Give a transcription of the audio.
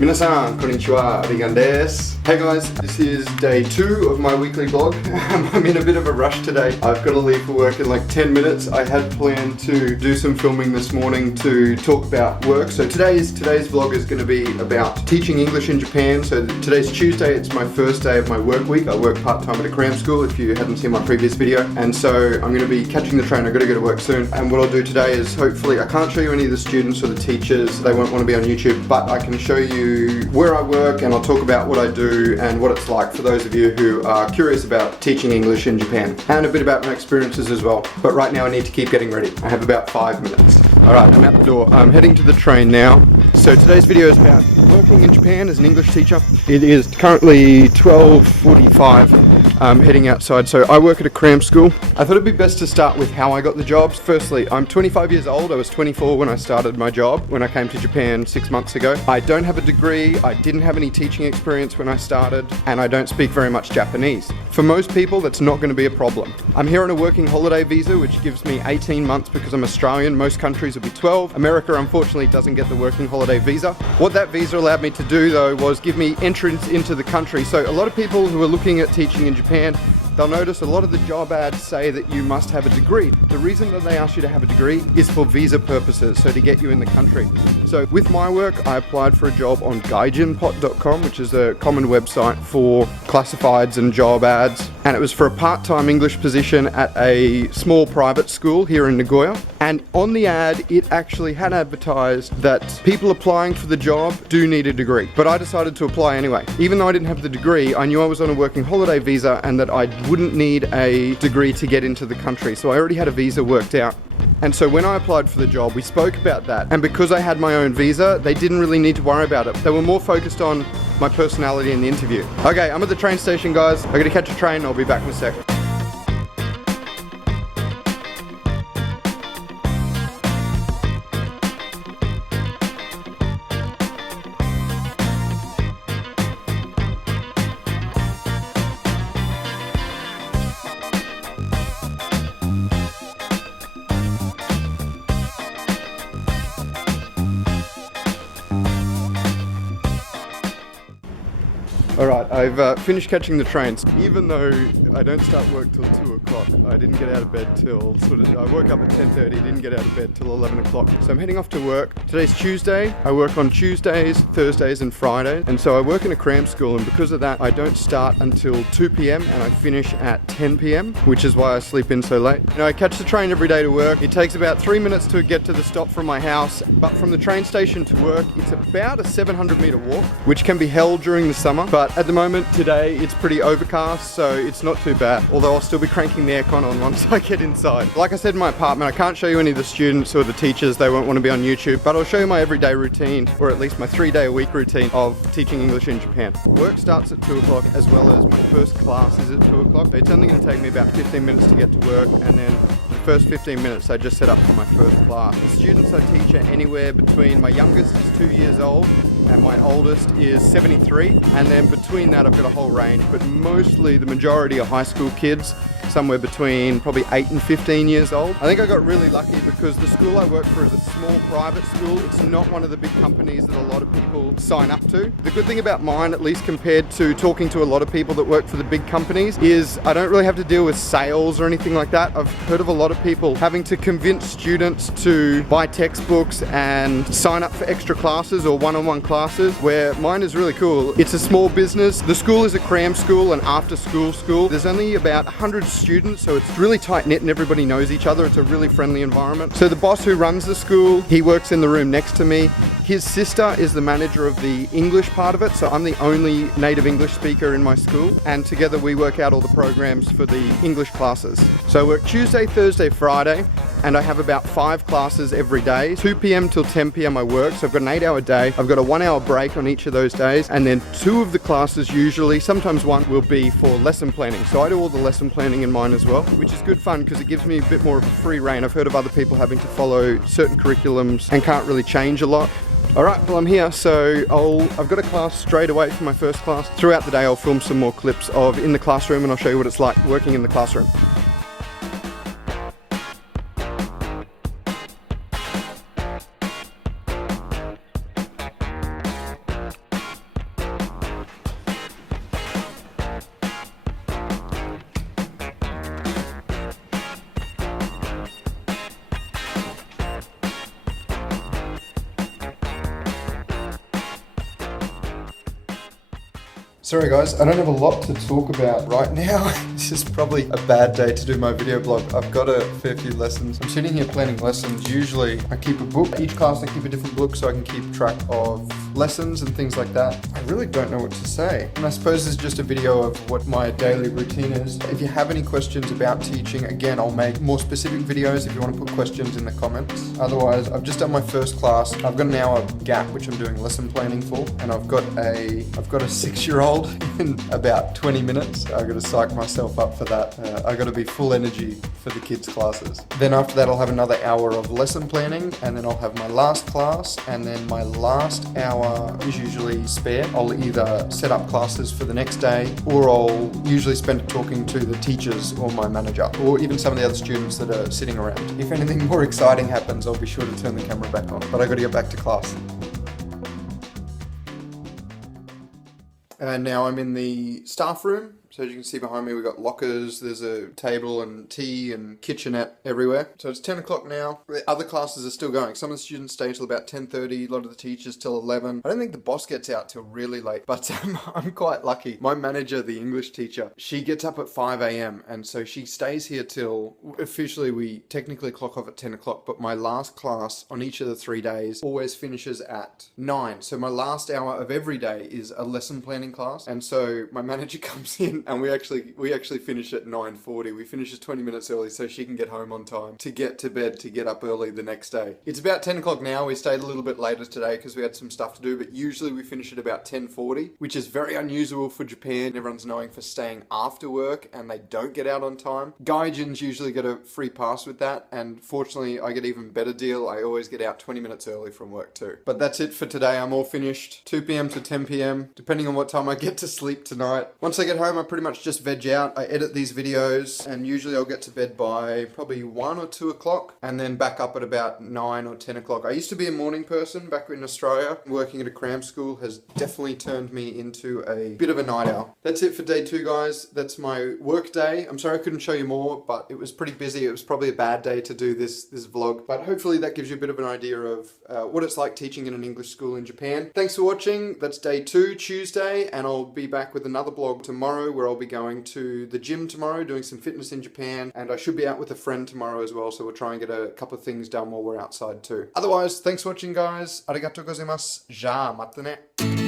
Minasan, konnichiwa, arigan desu. Hey guys, this is day 2 of my weekly vlog. I'm in a bit of a rush today. I've got to leave for work in like 10 minutes. I had planned to do some filming this morning to talk about work. So today's vlog is going to be about teaching English in Japan. So today's Tuesday, it's my first day of my work week. I work part-time at a cram school if you hadn't seen my previous video. And so I'm going to be catching the train. I've got to go to work soon. And what I'll do today is hopefully, I can't show you any of the students or the teachers. They won't want to be on YouTube, but I can show you where I work and I'll talk about what I do and what it's like for those of you who are curious about teaching English in Japan, and a bit about my experiences as well. But right now I need to keep getting ready. I have about 5 minutes. Alright, I'm out the door. I'm heading to the train now. So today's video is about working in Japan as an English teacher. It is currently 12:45. Heading outside. So I work at a cram school. I thought it'd be best to start with how I got the job. Firstly, I'm 25 years old. I was 24 when I started my job, when I came to Japan 6 months ago. I don't have a degree, I didn't have any teaching experience when I started, and I don't speak very much Japanese. For most people, that's not going to be a problem. I'm here on a working holiday visa, which gives me 18 months because I'm Australian. Most countries will be 12. America, unfortunately, doesn't get the working holiday visa. What that visa allowed me to do, though, was give me entrance into the country. So a lot of people who are looking at teaching in Japan, they'll notice a lot of the job ads say that you must have a degree. The reason that they ask you to have a degree is for visa purposes, so to get you in the country. So with my work, I applied for a job on gaijinpot.com, which is a common website for classifieds and job ads. And it was for a part-time English position at a small private school here in Nagoya. And on the ad, it actually had advertised that people applying for the job do need a degree. But I decided to apply anyway. Even though I didn't have the degree, I knew I was on a working holiday visa and that I wouldn't need a degree to get into the country. So I already had a visa worked out. And so when I applied for the job, we spoke about that. And because I had my own visa, they didn't really need to worry about it. They were more focused on my personality in the interview. Okay, I'm at the train station, guys. I gotta catch a train. I'll be back in a sec. Alright, I've finished catching the trains. Even though I don't start work till 2 o'clock, I didn't get out of bed till I woke up at 10:30, didn't get out of bed till 11 o'clock. So I'm heading off to work. Today's Tuesday. I work on Tuesdays, Thursdays and Fridays. And so I work in a cram school, and because of that, I don't start until 2 p.m. and I finish at 10 p.m, which is why I sleep in so late. You know, I catch the train every day to work. It takes about 3 minutes to get to the stop from my house, but from the train station to work, it's about a 700-meter walk, which can be held during the summer. But at the moment today it's pretty overcast, so it's not too bad, although I'll still be cranking the aircon on once I get inside. Like I said in my apartment, I can't show you any of the students or the teachers. They won't want to be on YouTube, but I'll show you my everyday routine, or at least my 3-day-a-week routine of teaching English in Japan. Work starts at 2 o'clock, as well as my first class is at 2 o'clock. It's only going to take me about 15 minutes to get to work, and then the first 15 minutes I just set up for my first class. The students I teach are anywhere between, my youngest is 2 years old and my oldest is 73, and then between that I've got a whole range, but mostly the majority are high school kids, somewhere between probably 8 and 15 years old. I think I got really lucky because the school I work for is a small private school. It's not one of the big companies that a lot of people sign up to. The good thing about mine, at least compared to talking to a lot of people that work for the big companies, is I don't really have to deal with sales or anything like that. I've heard of a lot of people having to convince students to buy textbooks and sign up for extra classes or one-on-one classes, where mine is really cool. It's a small business. The school is a cram school, an after-school school. There's only about 100 students, so it's really tight-knit and everybody knows each other. It's a really friendly environment. So the boss who runs the school, he works in the room next to me. His sister is the manager of the English part of it, so I'm the only native English speaker in my school, and together we work out all the programs for the English classes. So I work Tuesday, Thursday, Friday, and I have about 5 classes every day. 2 p.m. till 10 p.m. I work, so I've got an 8-hour day. I've got a 1-hour break on each of those days, and then 2 of the classes usually, sometimes 1, will be for lesson planning. So I do all the lesson planning in mine as well, which is good fun because it gives me a bit more of a free rein. I've heard of other people having to follow certain curriculums and can't really change a lot. Alright, well I'm here, so I've got a class straight away for my first class. Throughout the day I'll film some more clips of in the classroom and I'll show you what it's like working in the classroom. Sorry guys, I don't have a lot to talk about right now. This is probably a bad day to do my video blog. I've got a fair few lessons. I'm sitting here planning lessons. Usually I keep a book. Each class I keep a different book so I can keep track of lessons and things like that. I really don't know what to say. And I suppose this is just a video of what my daily routine is. If you have any questions about teaching, again, I'll make more specific videos if you want to put questions in the comments. Otherwise, I've just done my first class. I've got an hour gap, which I'm doing lesson planning for. And I've got a 6-year-old in about 20 minutes. I've got to psych myself up for that. I've got to be full energy for the kids' classes. Then after that, I'll have another hour of lesson planning, and then I'll have my last class, and then my last hour is usually spare. I'll either set up classes for the next day, or I'll usually spend it talking to the teachers or my manager, or even some of the other students that are sitting around. If anything more exciting happens, I'll be sure to turn the camera back on, but I got to get back to class. And now I'm in the staff room. So as you can see behind me, we've got lockers, there's a table and tea and kitchenette everywhere. So it's 10 o'clock now. The other classes are still going. Some of the students stay till about 10:30, a lot of the teachers till 11. I don't think the boss gets out till really late, but I'm quite lucky. My manager, the English teacher, she gets up at 5 a.m. and so she stays here till, officially we technically clock off at 10 o'clock, but my last class on each of the 3 days always finishes at 9. So my last hour of every day is a lesson planning class. And so my manager comes in and we actually finish at 9:40. We finish 20 minutes early so she can get home on time to get to bed, to get up early the next day. It's about 10 o'clock now. We stayed a little bit later today because we had some stuff to do, but usually we finish at about 10:40, which is very unusual for Japan. Everyone's known for staying after work and they don't get out on time. Gaijins usually get a free pass with that, and fortunately I get even better deal. I always get out 20 minutes early from work too. But that's it for today. I'm all finished. 2 p.m. to 10 p.m. depending on what time I get to sleep tonight. Once I get home, I pretty much just veg out. I edit these videos and usually I'll get to bed by probably 1 or 2 o'clock and then back up at about 9 or 10 o'clock. I used to be a morning person back in Australia. Working at a cram school has definitely turned me into a bit of a night owl. That's it for day 2, guys. That's my work day. I'm sorry I couldn't show you more, but it was pretty busy. It was probably a bad day to do this vlog, but hopefully that gives you a bit of an idea of what it's like teaching in an English school in Japan. Thanks for watching. That's day 2, Tuesday, and I'll be back with another vlog tomorrow where I'll be going to the gym tomorrow, doing some fitness in Japan, and I should be out with a friend tomorrow as well, so we'll try and get a couple of things done while we're outside too. Otherwise, thanks for watching, guys. Arigatou gozaimasu. Ja, mata ne.